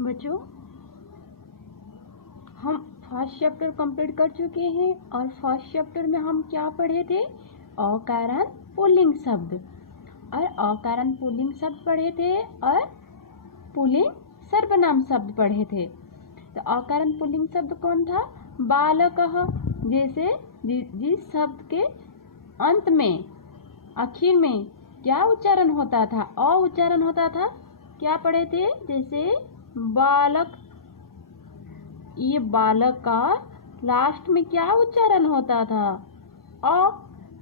बच्चों, हम first chapter complete कर चुके हैं और फर्स्ट चैप्टर में हम क्या पढ़े थे? अकारण पुल्लिंग शब्द और अकारण पुल्लिंग शब्द पढ़े थे और पुल्लिंग सर्वनाम शब्द पढ़े थे। तो अकारण पुल्लिंग शब्द कौन था? बालकः। जैसे जिस शब्द के अंत में आखिर में क्या उच्चारण होता था? अ उच्चारण होता था। क्या पढ़े थे? जैसे बालक, ये बालक का लास्ट में क्या उच्चारण होता था? अ।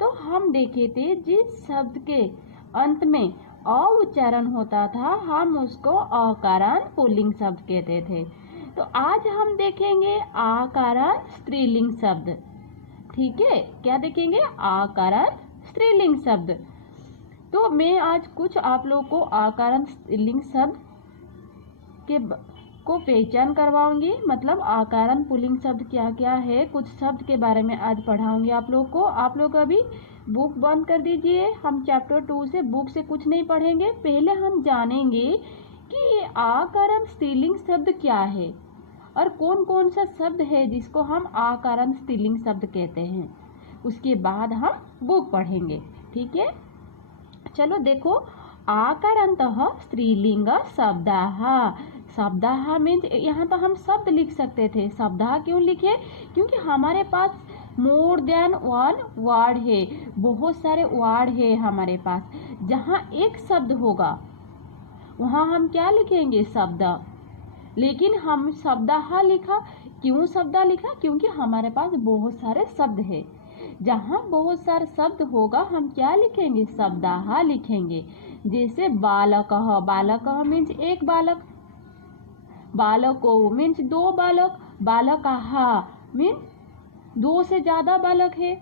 तो हम देखे थे जिस शब्द के अंत में अ उच्चारण होता था हम उसको अकारण पुल्लिंग शब्द कहते थे। तो आज हम देखेंगे आकारण स्त्रीलिंग शब्द। ठीक है, क्या देखेंगे? आकारण स्त्रीलिंग शब्द। तो मैं आज कुछ आप लोग को आकारण स्त्रीलिंग शब्द के को पहचान करवाऊंगी। मतलब आकारण पुल्लिंग शब्द क्या क्या है, कुछ शब्द के बारे में आज पढ़ाऊंगी आप लोग को। आप लोग अभी बुक बंद कर दीजिए। हम चैप्टर 2 से बुक से कुछ नहीं पढ़ेंगे। पहले हम जानेंगे कि ये आकारण स्त्रीलिंग शब्द क्या है और कौन कौन सा शब्द है जिसको हम आकारण स्त्रीलिंग शब्द कहते हैं। उसके बाद हम बुक पढ़ेंगे। ठीक है, चलो देखो। आकारांतः स्त्रीलिंग शब्दाः। शब्दाः मीन्स यहाँ तो हम शब्द लिख सकते थे। शब्दाः क्यों लिखे? क्योंकि हमारे पास मोर देन वन वर्ड है, बहुत सारे वर्ड है हमारे पास। जहाँ एक शब्द होगा वहाँ हम क्या लिखेंगे? शब्द। लेकिन हम शब्दाः लिखा। क्यों शब्दा लिखा? क्योंकि हमारे पास बहुत सारे शब्द है। जहाँ बहुत सारे शब्द होगा हम क्या लिखेंगे? शब्दाः लिखेंगे। जैसे बालकः, बालकः मीन्स एक बालक, बालको मीन्स दो बालक, बालकाः मीन्स दो से ज्यादा बालक है।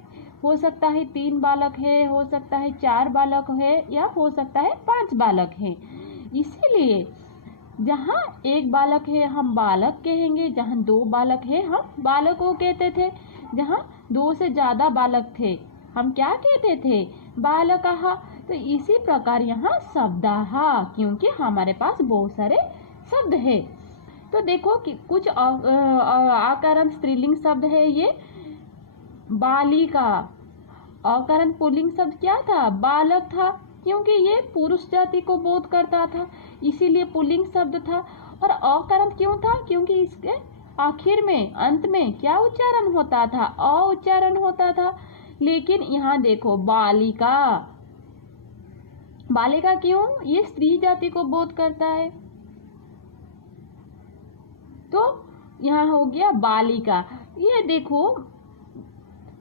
हो सकता है 3 बालक है, हो सकता है 4 बालक है, या हो सकता है 5 बालक है। इसीलिए जहाँ एक बालक है हम बालक कहेंगे, जहाँ 2 बालक है हम बालकों कहते थे। जहाँ 2 से ज्यादा बालक थे हम क्या कहते थे? बालकाः। तो इसी प्रकार यहाँ शब्दाः, क्योंकि हमारे पास बहुत सारे शब्द है। तो देखो कि कुछ आकारण स्त्रीलिंग शब्द है। ये बालिका, अकारण पुल्लिंग शब्द क्या था? बालक था, क्योंकि ये पुरुष जाति को बोध करता था, इसीलिए पुल्लिंग शब्द था। और अकारण क्यों था? क्योंकि इसके आखिर में अंत में क्या उच्चारण होता था? अ उच्चारण होता था। लेकिन यहाँ देखो बालिका, बालिका क्यों? ये स्त्री जाति को बोध करता है, तो यहाँ हो गया बालिका। ये देखो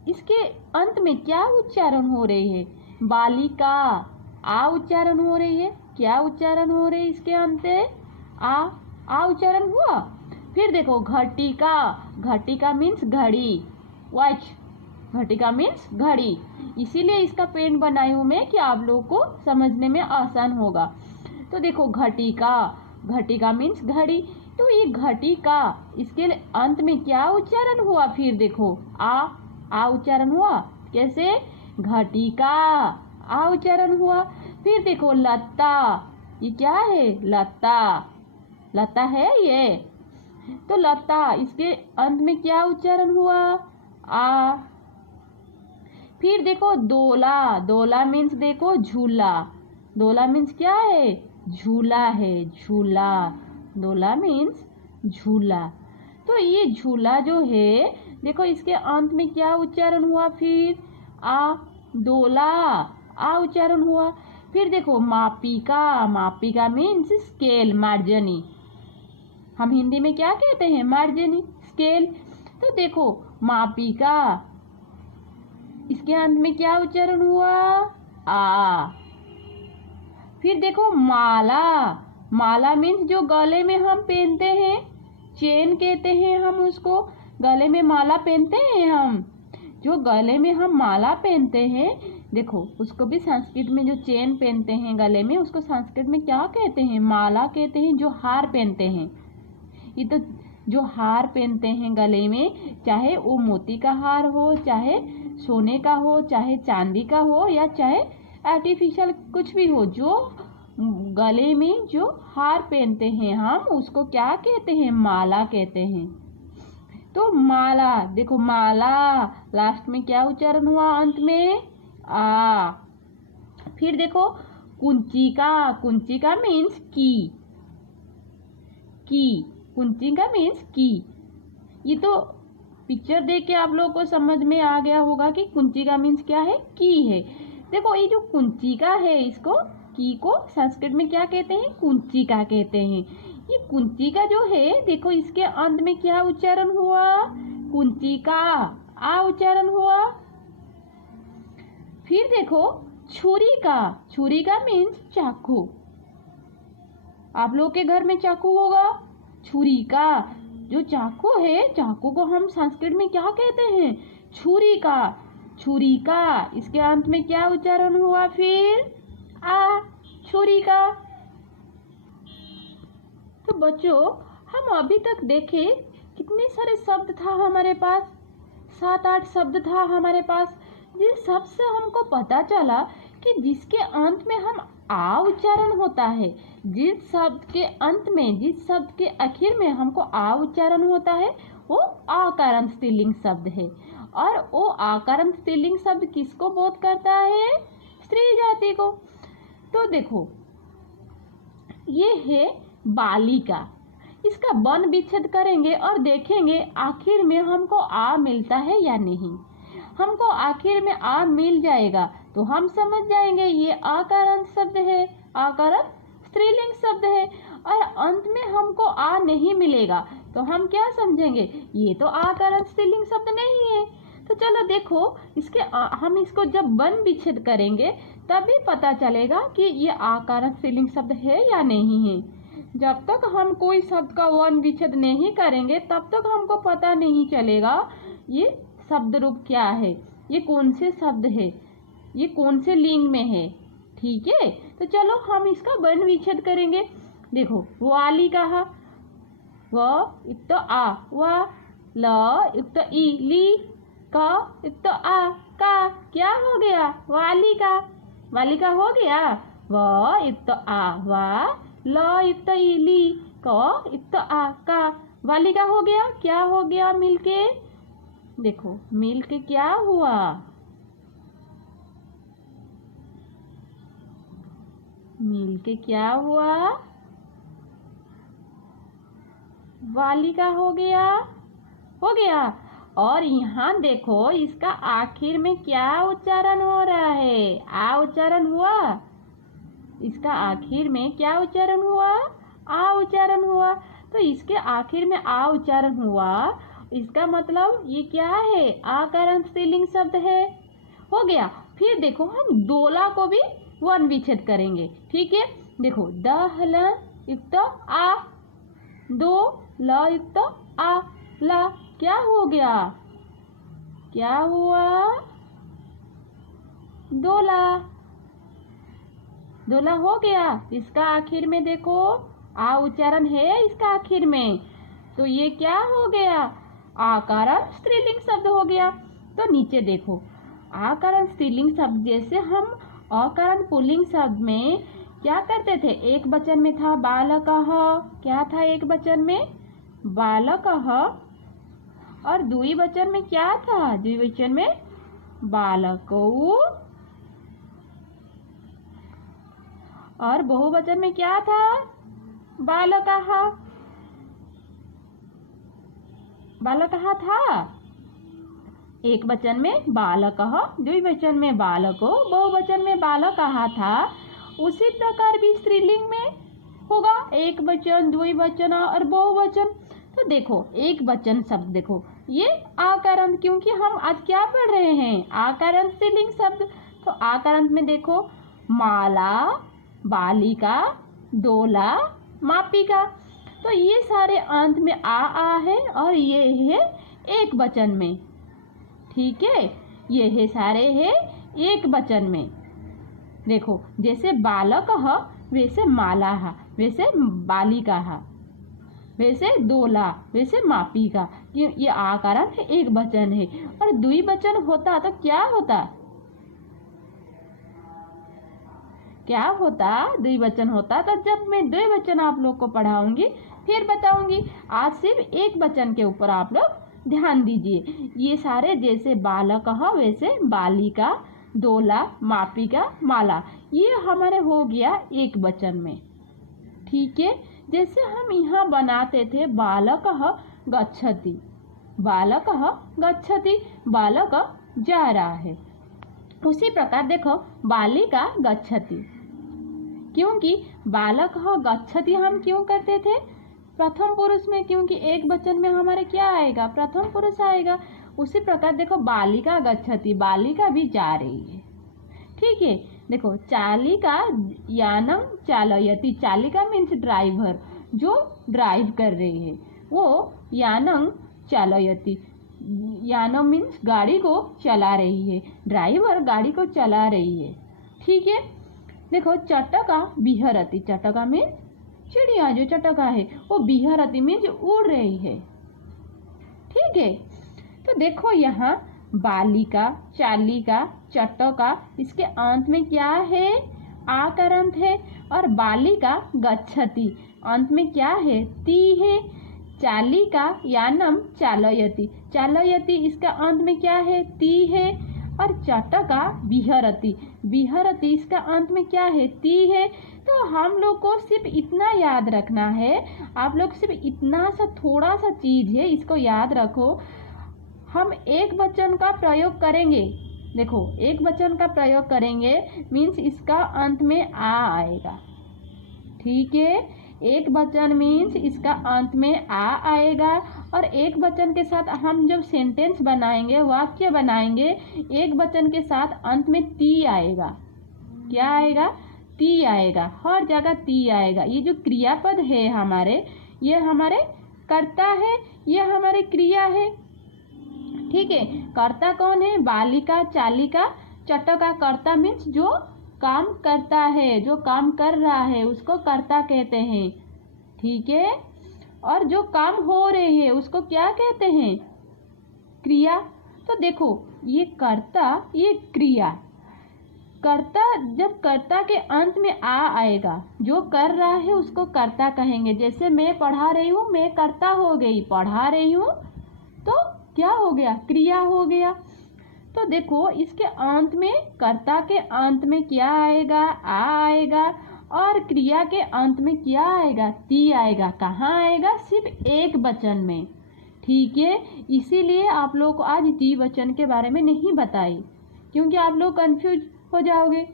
इसके अंत में क्या उच्चारण हो रही है? बालिका, आ उच्चारण हो रही है। क्या उच्चारण हो रही है इसके अंत में? आ उच्चारण हुआ। फिर देखो घटिका, घटिका मीन्स घड़ी, वॉच, घटिका मीन्स घड़ी। इसीलिए इसका पेन बनाई हूं मैं कि आप लोग को समझने में आसान होगा। तो देखो घटिका, घटिका मीन्स घड़ी। तो ये घटिका, इसके अंत में क्या उच्चारण हुआ? फिर देखो आ उच्चारण हुआ। कैसे? घटिका, आ उच्चारण हुआ। फिर देखो लता, ये क्या है? लता, लता है ये। तो लता, इसके अंत में क्या उच्चारण हुआ? आ। फिर देखो दोला, दोला मीन्स देखो झूला, दोला मीन्स क्या है? झूला है, झूला, दोला मीन्स झूला। तो ये झूला जो है देखो इसके अंत में क्या उच्चारण हुआ? फिर आ, दोला, आ उच्चारण हुआ। फिर देखो मापिका, मापिका मीन्स स्केल, मार्जनी। हम हिंदी में क्या कहते हैं? मार्जनी, स्केल। तो देखो मापिका, इसके अंत में क्या उच्चारण हुआ? आ। फिर देखो माला, माला मीन्स जो गले में हम पहनते हैं, चेन कहते हैं हम उसको। गले में माला पहनते हैं हम, जो गले में हम माला पहनते हैं, देखो उसको भी संस्कृत में जो चेन पहनते हैं गले में, उसको संस्कृत में क्या कहते हैं? माला कहते हैं। जो हार पहनते हैं, ये तो जो हार पहनते हैं गले में, चाहे वो मोती का हार हो, चाहे सोने का हो, चाहे चांदी का हो, या चाहे आर्टिफिशियल कुछ भी हो, जो गले में जो हार पहनते हैं हम उसको क्या कहते हैं? माला कहते हैं। तो माला, देखो माला लास्ट में क्या उच्चारण हुआ? अंत में आ। फिर देखो कुंचिका, कुंचिका मीन्स की, कुंचिका मीन्स की। ये तो पिक्चर देख के आप लोगों को समझ में आ गया होगा कि कुंचिका मीन्स क्या है? की है। देखो ये जो कुंचिका है, इसको की को संस्कृत में क्या कहते हैं? कुंचिका कहते हैं। ये कुंचिका जो है, देखो इसके अंत में क्या उच्चारण हुआ? कुंचिका, आ उच्चारण हुआ। फिर देखो छुरिका, छुरिका मीन्स चाकू। आप लोग के घर में चाकू होगा। छुरिका, जो चाकू है, चाकू को हम संस्कृत में क्या कहते हैं? छुरिका, छुरिका। इसके अंत में क्या उच्चारण हुआ? फिर आ, छुरिका। तो बच्चों, हम अभी तक देखे कितने सारे शब्द था हमारे पास? 7-8 शब्द था हमारे पास। जिस शब्द से हमको पता चला कि जिसके अंत में हम आ उच्चारण होता है, जिस शब्द के अंत में, जिस शब्द के आखिर में हमको आ उच्चारण होता है, वो आकारांत स्त्रीलिंग शब्द है। और वो आकारांत स्त्रीलिंग शब्द किसको बोध करता है? स्त्री जाति को। तो देखो ये है बालिका। इसका वर्ण विच्छेद करेंगे और देखेंगे आखिर में हमको आ मिलता है या नहीं। हमको आखिर में आ मिल जाएगा तो हम समझ जाएंगे ये आकारांत शब्द है, आकारांत स्त्रीलिंग शब्द है। और अंत में हमको आ नहीं मिलेगा तो हम क्या समझेंगे? ये तो आकारांत स्त्रीलिंग शब्द नहीं है। तो चलो देखो, हम इसको जब वर्ण विच्छेद करेंगे तभी पता चलेगा कि ये आकारांत स्त्रीलिंग शब्द है या नहीं है। जब तक हम कोई शब्द का वर्ण विच्छेद नहीं करेंगे तब तक हमको पता नहीं चलेगा ये शब्द रूप क्या है, ये कौन से शब्द है, ये कौन से लिंग में है। ठीक है, तो चलो हम इसका वर्ण विच्छेद करेंगे। देखो वाली कहा, व युक्त आ, वा। ल युक्त ई, ली। क युक्त आ, का। क्या हो गया? वालिका, वालिका हो गया। व युक्त आ, वा। ल युक्त ई, ली। क युक्त आ, का। वालिका हो गया। क्या हो गया मिलके? देखो मिलके क्या हुआ? मिलके क्या हुआ? वालिका हो गया, हो गया। और यहाँ देखो इसका आखिर में क्या उच्चारण हो रहा है? आ उच्चारण हुआ। इसका आखिर में क्या उच्चारण हुआ? आ उच्चारण हुआ। तो इसके आखिर में आ उच्चारण हुआ, इसका मतलब ये क्या है? आकारांत स्त्रीलिंग शब्द है। हो गया। फिर देखो हम दोला को भी वर्ण विच्छेद करेंगे। ठीक है, देखो द ल युक्त आ, दो ल युक्त आ, ला। क्या हो गया? क्या हुआ? दोला, दोला हो गया। इसका आखिर में देखो आ उच्चारण है इसका आखिर में, तो ये क्या हो गया? आकारांत स्त्रीलिंग शब्द हो गया। तो नीचे देखो आकारांत स्त्रीलिंग शब्द जैसे हम अकारांत पुल्लिंग शब्द में क्या करते थे? एक वचन में था बालकः। क्या था एक वचन में? बालकः। और द्विवचन में क्या था? द्विवचन में बालकौ। और बहुवचन में क्या था? बालकः। बालकः था। एक वचन में बालकः, द्विवचन में बालको, बहुवचन में बालकः था। उसी प्रकार भी स्त्रीलिंग में होगा, एक वचन, द्विवचन और बहुवचन। तो देखो एक वचन शब्द देखो ये आकारांत, क्योंकि हम आज क्या पढ़ रहे हैं? आकारांत स्त्रीलिंग शब्द। तो आकारांत में देखो माला, बालिका, दोला, मापिका। तो ये सारे अंत में आ है और ये है एक वचन में। ठीक है, ये है सारे है एक वचन में। देखो जैसे बालकः वैसे मालाः, वैसे बालिकाः, वैसे दोला, वैसे मापिका। ये आकारांत है, एक वचन है। और द्विवचन होता तो क्या होता? क्या होता, द्विवचन होता। तो जब मैं द्विवचन आप लोग को पढ़ाऊंगी फिर बताऊंगी। आज सिर्फ एक वचन के ऊपर आप लोग ध्यान दीजिए। ये सारे जैसे बालक वैसे बालिका, दोला, मापिका, माला, ये हमारे हो गया एक वचन में। ठीक है, जैसे हम यहाँ बनाते थे बालक गच्छति, बालक गच्छति, बालक जा रहा है। उसी प्रकार देखो बालिका गच्छति, क्योंकि बालक गच्छति हम क्यों करते थे, प्रथम पुरुष में, क्योंकि एक वचन में हमारे क्या आएगा, प्रथम पुरुष आएगा। उसी प्रकार देखो बालिका गच्छति, बालिका भी जा रही है। ठीक है, देखो चालिका यानम चालयति, चालिका मीन्स ड्राइवर, जो ड्राइव कर रही है, वो यानम चालयति, यानम मीन्स गाड़ी को चला रही है, ड्राइवर गाड़ी को चला रही है। ठीक है, देखो चटका बिहरति, चटका मीन्स चिड़िया जो चटका है, वो बिहरति मीन्स उड़ रही है। ठीक है, तो देखो यहाँ बालिका, चालिका, चटका, इसके अंत में क्या है, आकार अंत है। और बालिका गच्छति, अंत में क्या है, ती है। चालिका यानम चालयति, चालयति इसका अंत में क्या है, ती है। और चटका बिहरति, बिहरति इसका अंत में क्या है, ती है। तो हम लोग को सिर्फ इतना याद रखना है, आप लोग सिर्फ इतना सा थोड़ा सा चीज है, इसको याद रखो। हम एक वचन का प्रयोग करेंगे, देखो एक वचन का प्रयोग करेंगे मीन्स इसका अंत में आ आएगा। ठीक है, एक वचन मीन्स इसका अंत में आ आएगा। और एक वचन के साथ हम जब सेंटेंस बनाएंगे, वाक्य बनाएंगे, एक वचन के साथ अंत में ती आएगा। क्या आएगा, ती आएगा, हर जगह ती आएगा। ये जो क्रियापद है हमारे, ये हमारे कर्ता है, ये हमारे क्रिया है। ठीक है, कर्ता कौन है, बालिका, चालिका, चटका। कर्ता मीन्स जो काम करता है, जो काम कर रहा है उसको कर्ता कहते हैं। ठीक है, और जो काम हो रहे हैं उसको क्या कहते हैं, क्रिया। तो देखो ये कर्ता, ये क्रिया। कर्ता, जब कर्ता के अंत में आ आएगा, जो कर रहा है उसको कर्ता कहेंगे। जैसे मैं पढ़ा रही हूँ, मैं कर्ता हो गई, पढ़ा रही हूँ तो क्या हो गया, क्रिया हो गया। तो देखो इसके अंत में, कर्ता के अंत में क्या आएगा, आ आएगा। और क्रिया के अंत में क्या आएगा, ती आएगा। कहाँ आएगा, सिर्फ एक वचन में। ठीक है, इसीलिए आप लोग को आज द्विवचन के बारे में नहीं बताई, क्योंकि आप लोग कंफ्यूज हो जाओगे,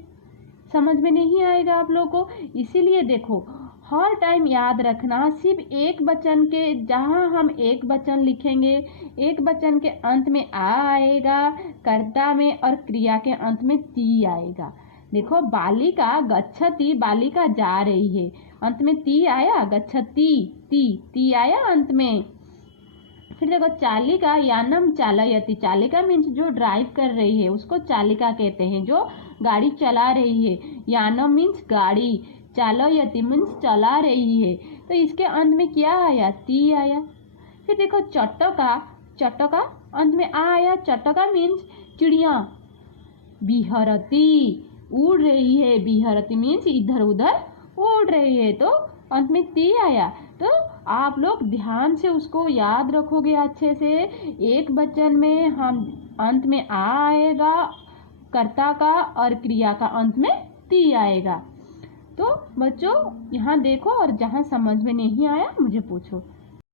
समझ में नहीं आएगा आप लोग को। इसीलिए देखो हर टाइम याद रखना, सिर्फ एक वचन के, जहाँ हम एक वचन लिखेंगे, एक वचन के अंत में आ आएगा, कर्ता में, और क्रिया के अंत में ती आएगा। देखो बालिका गच्छति, बालिका जा रही है, अंत में ती आया, गच्छति, ती आया अंत में। फिर देखो चालिका यानम चालयति, चालिका मीन्स जो ड्राइव कर रही है उसको चालिका कहते हैं, जो गाड़ी चला रही है। यानम मीन्स गाड़ी, चालयति मीन्स चला रही है। तो इसके अंत में क्या आया, ती आया। फिर देखो चटका, चटका अंत में आ आया, चटका मीन्स चिड़िया। बिहरती, उड़ रही है, बिहरती मीन्स इधर उधर उड़ रही है, तो अंत में ती आया। तो आप लोग ध्यान से उसको याद रखोगे अच्छे से। एक वचन में हम अंत में आ आएगा, कर्ता का, और क्रिया का अंत में ती आएगा। तो बच्चों यहाँ देखो, और जहाँ समझ में नहीं आया मुझे पूछो।